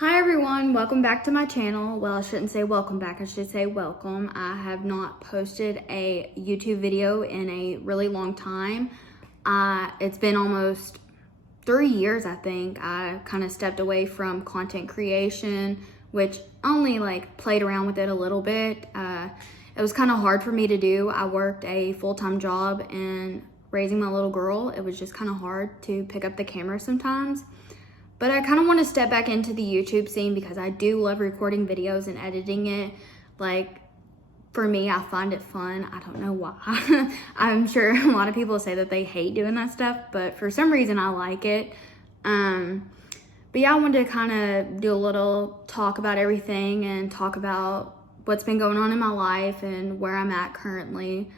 Hi everyone, welcome back to my channel. Well, I shouldn't say welcome back, I should say welcome. I have not posted a YouTube video in a really long time. It's been almost 3 years, I think. I kind of stepped away from content creation, which only played around with it a little bit. It was kind of hard for me to do. I worked a full-time job and raising my little girl, it was just kind of hard to pick up the camera sometimes. But I kind of want to step back into the YouTube scene because I do love recording videos and editing it. For me, I find it fun. I don't know why. I'm sure a lot of people say that they hate doing that stuff, but for some reason I like it. But yeah, I wanted to kind of do a little talk about everything and talk about what's been going on in my life and where I'm at currently.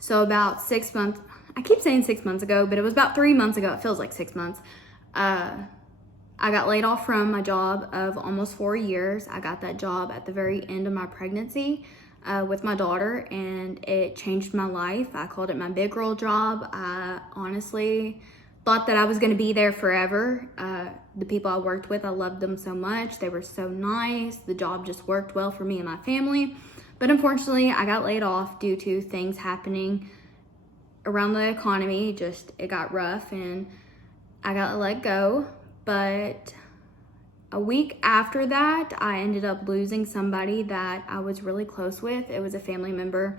So about 6 months, I keep saying 6 months ago, but it was about 3 months ago. It feels like 6 months. I got laid off from my job of almost 4 years. I got that job at the very end of my pregnancy with my daughter, and it changed my life. I called it my big girl job. I honestly thought that I was gonna be there forever. The people I worked with, I loved them so much. They were so nice. The job just worked well for me and my family. But unfortunately, I got laid off due to things happening around the economy. It got rough and I got let go. But a week after that, I ended up losing somebody that I was really close with. It was a family member.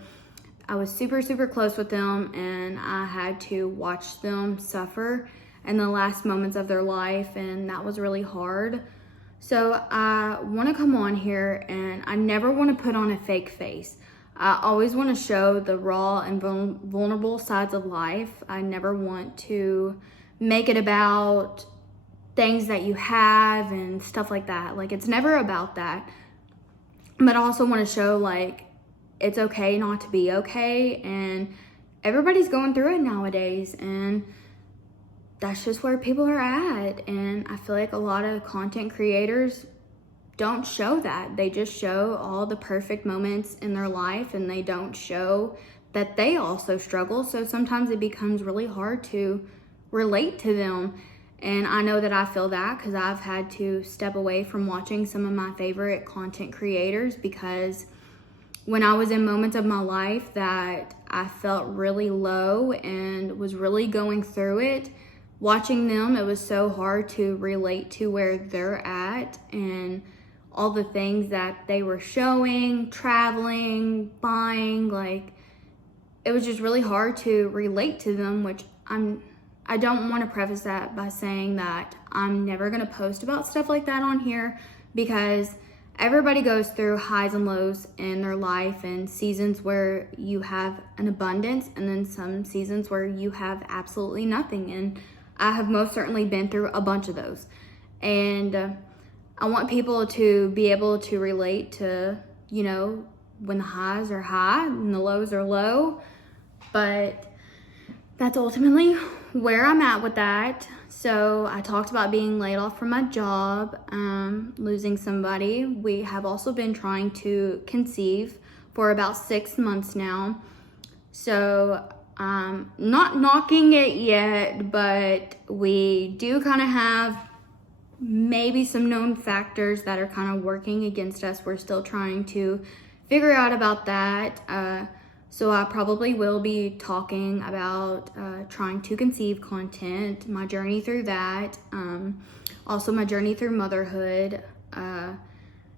I was super, super close with them, and I had to watch them suffer in the last moments of their life, and that was really hard. So I want to come on here, and I never want to put on a fake face. I always want to show the raw and vulnerable sides of life. I never want to make it about things that you have and stuff like that. It's never about that. But I also want to show it's okay not to be okay, and everybody's going through it nowadays, and that's just where people are at. And I feel like a lot of content creators don't show that. They just show all the perfect moments in their life, and they don't show that they also struggle. So sometimes it becomes really hard to relate to them. And I know that I feel that because I've had to step away from watching some of my favorite content creators, because when I was in moments of my life that I felt really low and was really going through it, watching them, it was so hard to relate to where they're at and all the things that they were showing, traveling, buying. It was just really hard to relate to them, which I don't want to preface that by saying that I'm never going to post about stuff like that on here, because everybody goes through highs and lows in their life, and seasons where you have an abundance and then some seasons where you have absolutely nothing. And I have most certainly been through a bunch of those. And I want people to be able to relate to, when the highs are high and the lows are low. But that's ultimately where I'm at with that. So I talked about being laid off from my job, losing somebody. We have also been trying to conceive for about 6 months now. So not knocking it yet, but we do kind of have maybe some known factors that are kind of working against us. We're still trying to figure out about that. So I probably will be talking about trying to conceive content, my journey through that, also my journey through motherhood,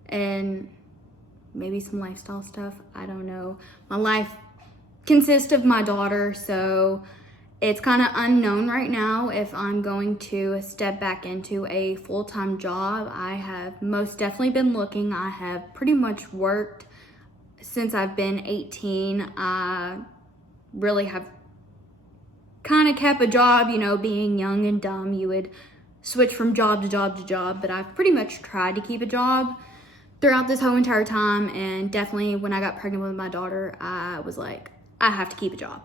and maybe some lifestyle stuff. I don't know. My life consists of my daughter, so it's kind of unknown right now if I'm going to step back into a full-time job. I have most definitely been looking. I have pretty much worked since I've been 18. I really have kind of kept a job, being young and dumb. You would switch from job to job to job, but I've pretty much tried to keep a job throughout this whole entire time. And definitely when I got pregnant with my daughter, I was like, I have to keep a job.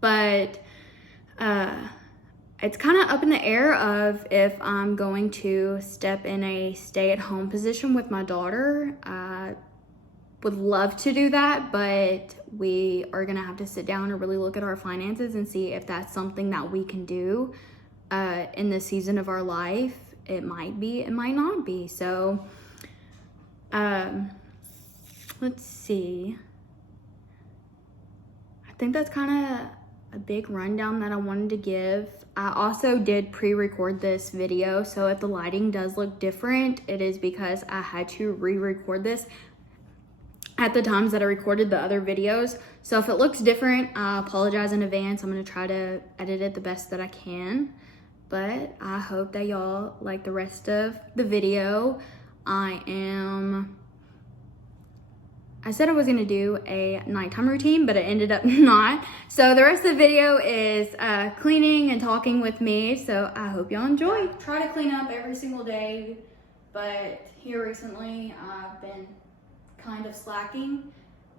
But it's kind of up in the air of if I'm going to step in a stay-at-home position with my daughter. Would love to do that, but we are gonna have to sit down and really look at our finances and see if that's something that we can do in this season of our life. it might be, it might not be. So, let's see. I think that's kind of a big rundown that I wanted to give. I also did pre-record this video, so if the lighting does look different, it is because I had to re-record this at the times that I recorded the other videos. So if it looks different, I apologize in advance. I'm gonna try to edit it the best that I can. But I hope that y'all like the rest of the video. I said I was gonna do a nighttime routine, but it ended up not. So the rest of the video is cleaning and talking with me. So I hope y'all enjoy. I try to clean up every single day, but here recently I've been kind of slacking.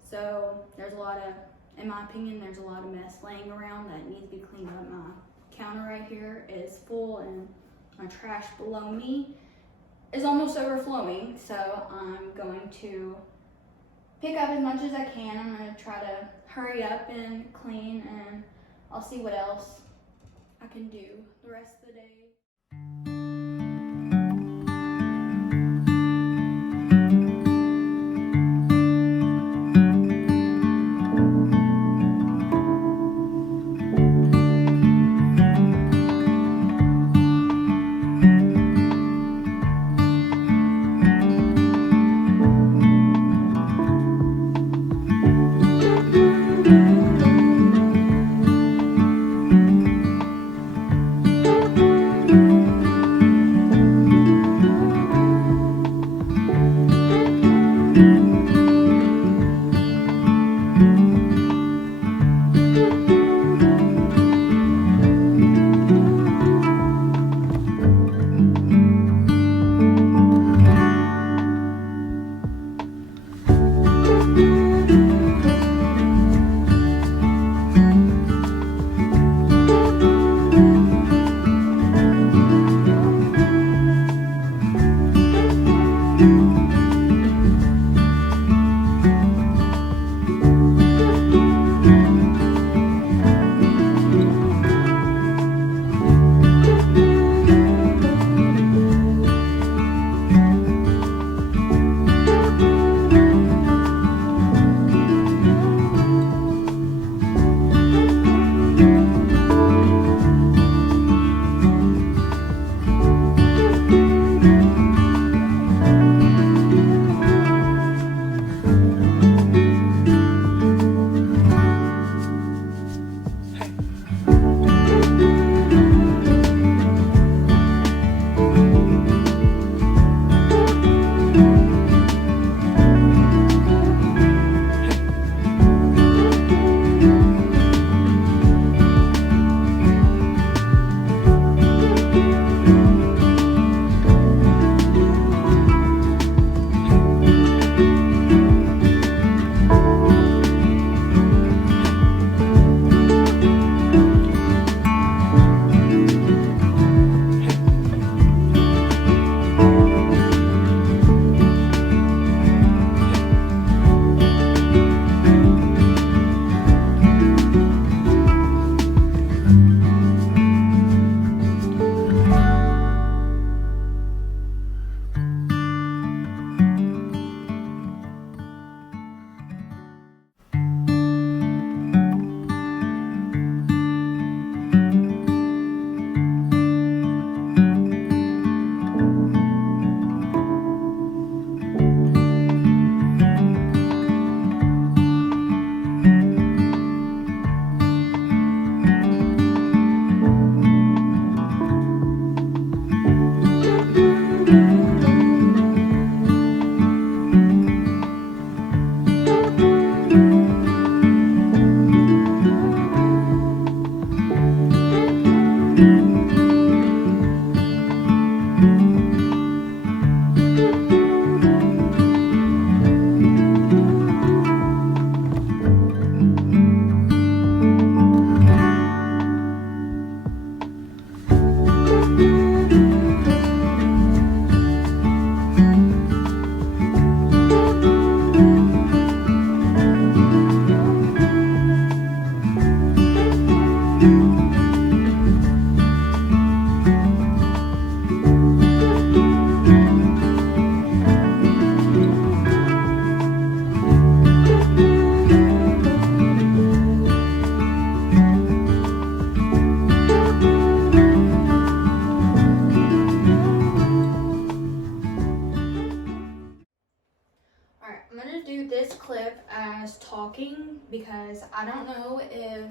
So there's a lot of, in my opinion, there's a lot of mess laying around that needs to be cleaned up. My counter right here is full and my trash below me is almost overflowing. So I'm going to pick up as much as I can. I'm gonna try to hurry up and clean, and I'll see what else I can do the rest of the day. do this clip as talking because I don't know if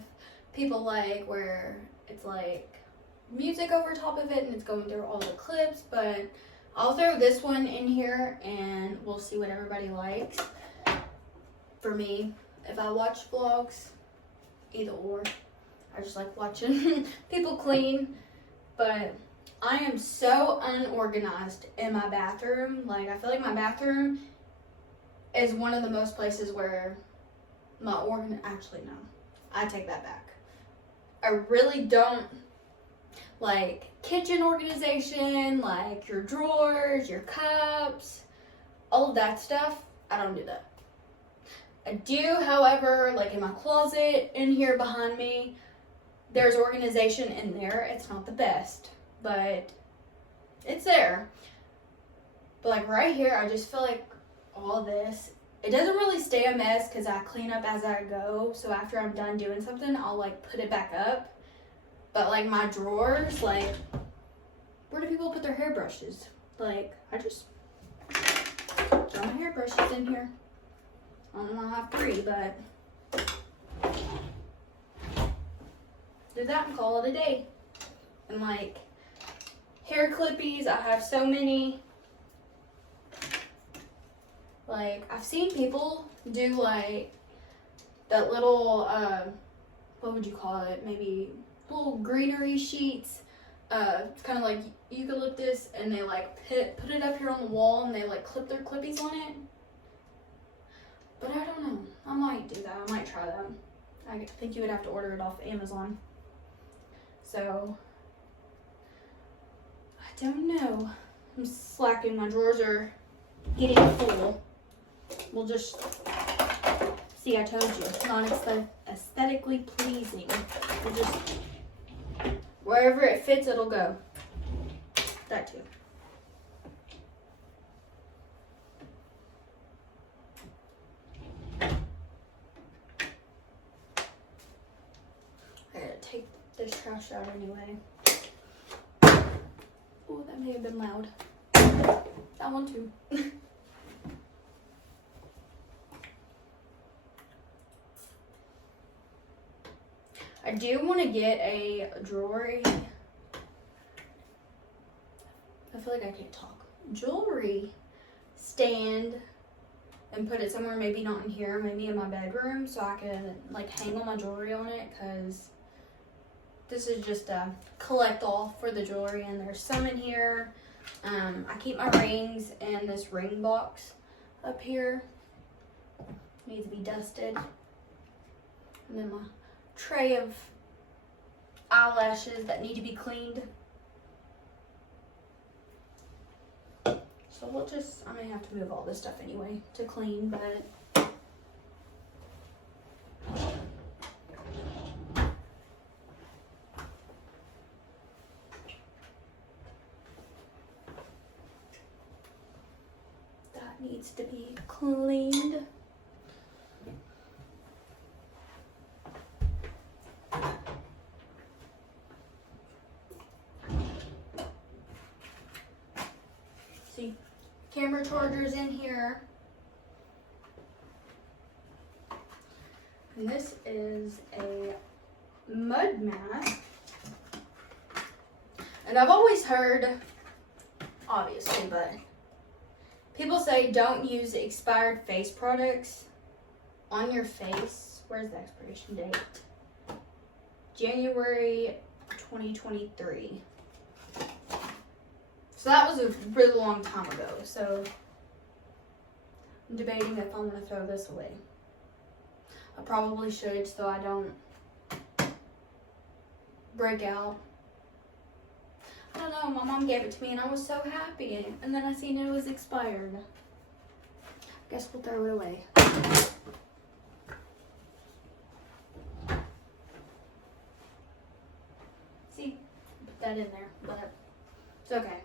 people like where it's like music over top of it and it's going through all the clips, but I'll throw this one in here and we'll see what everybody likes. For me, if I watch vlogs, either or. I just like watching people clean, but I am so unorganized in my bathroom. Like, I feel like my bathroom is one of the most places where my actually, no, I take that back. I really don't like kitchen organization, like your drawers, your cups, all of that stuff. I don't do that. I do, however, like in my closet in here behind me, there's organization in there. It's not the best, but it's there. But like right here, I just feel like all this, it doesn't really stay a mess because I clean up as I go. So after I'm done doing something, I'll like put it back up. But like my drawers, like, where do people put their hairbrushes? Like, I just throw my hairbrushes in here. I don't know, I have 3, but do that and call it a day. And like hair clippies, I have so many. Like, I've seen people do like that little what would you call it, maybe little greenery sheets, kind of like eucalyptus, and they like put it up here on the wall and they like clip their clippies on it. But I don't know, I might do that. I might try that. I think you would have to order it off Amazon. So, I don't know. I'm slacking. My drawers are getting full. We'll just see. I told you, it's not aesthetically pleasing. We'll just, wherever it fits, it'll go. That too. I gotta take this trash out anyway. Oh, that may have been loud. That one too. I do want to get a jewelry. I feel like I can't talk. Jewelry stand and put it somewhere, maybe not in here, maybe in my bedroom, so I can like hang all my jewelry on it, because this is just a collect all for the jewelry, and there's some in here. I keep my rings in this ring box up here. Needs to be dusted. And then my tray of eyelashes that need to be cleaned. So we'll just, I may have to move all this stuff anyway to clean, but that needs to be cleaned. See, camera chargers in here. And this is a mud mat. And I've always heard, obviously, but people say don't use expired face products on your face. Where's the expiration date? January 2023. So that was a really long time ago. So I'm debating if I want to throw this away. I probably should, so I don't break out. I don't know, my mom gave it to me and I was so happy. And then I seen it was expired. Guess we'll throw it away. See, put that in there, but it's okay.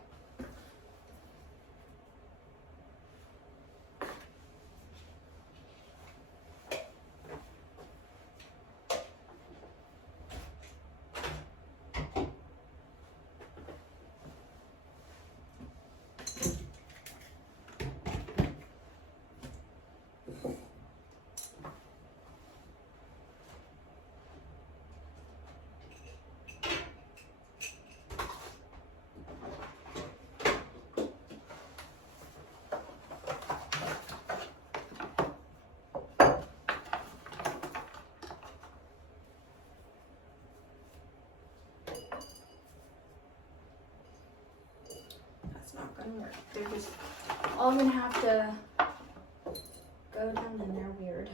work. They're just all gonna have to go down in there weird.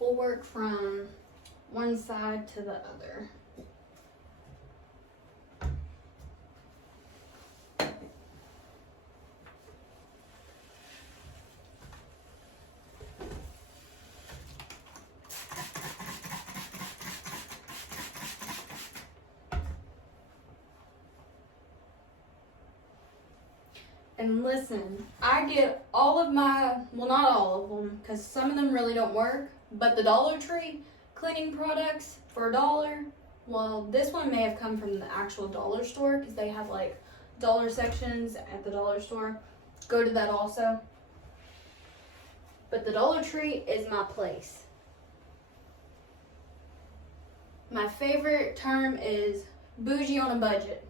We'll work from one side to the other. And listen, I get all of my, well, not all of them, because some of them really don't work, but the Dollar Tree cleaning products for $1. Well, this one may have come from the actual dollar store, because they have like dollar sections at the dollar store. Go to that also. But the Dollar Tree is my place. My favorite term is bougie on a budget.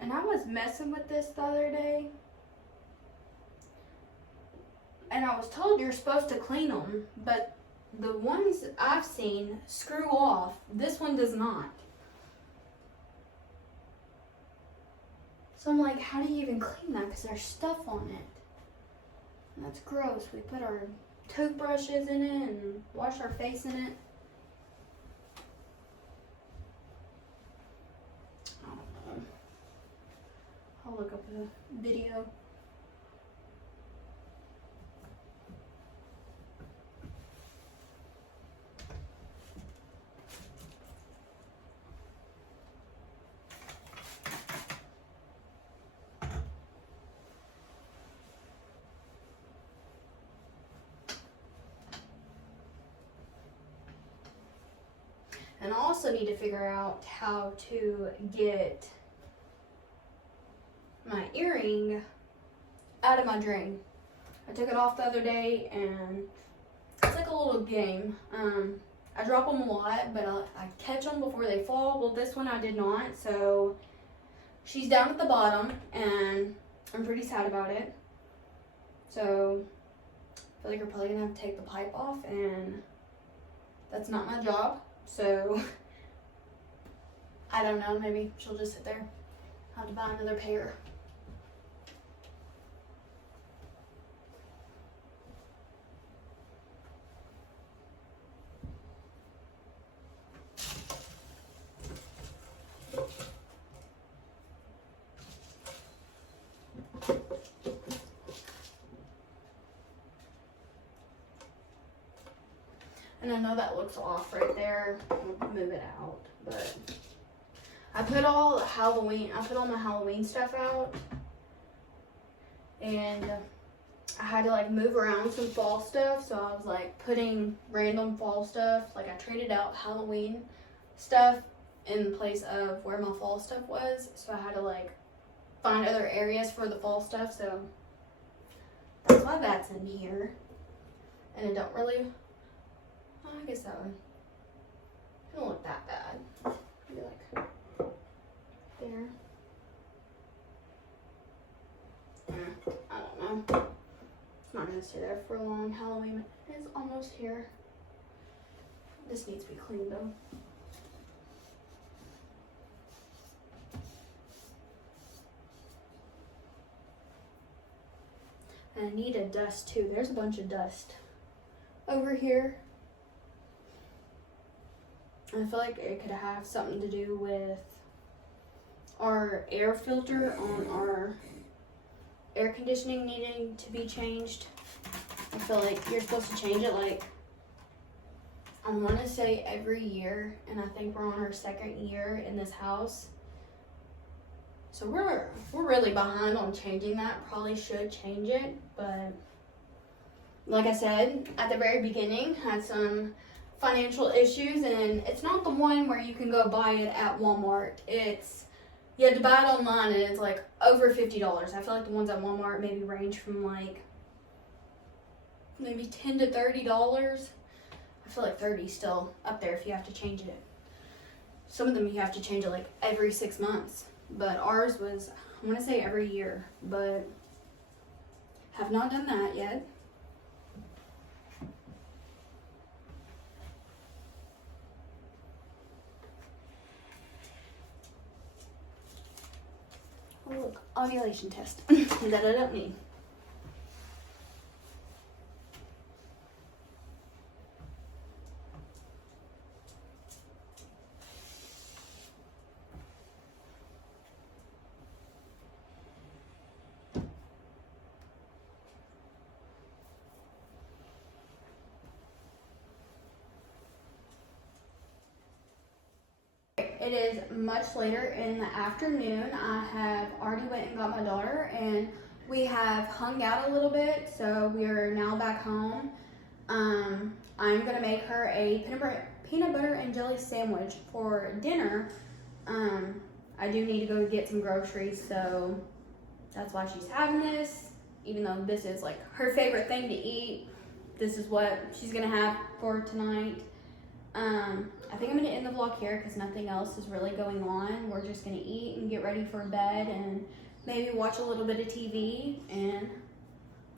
And I was messing with this the other day. And I was told you're supposed to clean them, but the ones I've seen screw off. This one does not. So I'm like, how do you even clean that? Because there's stuff on it. And that's gross. We put our toothbrushes in it and wash our face in it. I don't know. I'll look up a video. And I also need to figure out how to get my earring out of my drain. I took it off the other day and it's like a little game. I drop them a lot, but I catch them before they fall. Well, this one I did not, so she's down at the bottom and I'm pretty sad about it. So I feel like you're probably gonna have to take the pipe off, and that's not my job. So I don't know, maybe she'll just sit there. I'll have to buy another pair. And I know that looks off right there. I'll move it out, but I put all my Halloween stuff out, and I had to like move around some fall stuff, so I was like putting random fall stuff. Like I traded out Halloween stuff in place of where my fall stuff was, so I had to like find other areas for the fall stuff. So that's why that's in here, and it don't really. I guess that one don't look that bad. Maybe like there. I don't know. It's not gonna stay there for long. Halloween is almost here. This needs to be cleaned though. And I need a dust too. There's a bunch of dust over here. I feel like it could have something to do with our air filter on our air conditioning needing to be changed. I feel like you're supposed to change it like, I want to say every year, and I think we're on our second year in this house. So we're really behind on changing that. Probably should change it, but like I said at the very beginning, had some financial issues, and it's not the one where you can go buy it at Walmart. You had to buy it online, and it's like over $50. I feel like the ones at Walmart maybe range from like maybe $10 to $30. I feel like 30 is still up there if you have to change it. Some of them you have to change it like every 6 months, but ours was, I want to say every year, but have not done that yet. Oh look, ovulation test that I don't need. It is much later in the afternoon. I have already went and got my daughter, and we have hung out a little bit, so we are now back home. I'm gonna make her a peanut butter and jelly sandwich for dinner. I do need to go get some groceries, so that's why she's having this. Even though this is like her favorite thing to eat, this is what she's gonna have for tonight. I think I'm gonna end the vlog here because nothing else is really going on. We're just gonna eat and get ready for bed and maybe watch a little bit of TV, and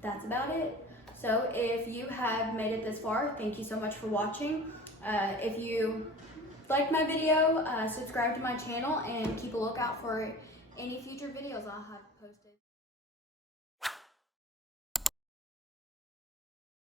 that's about it. So if you have made it this far, thank you so much for watching. If you liked my video, subscribe to my channel and keep a lookout for any future videos I'll have posted.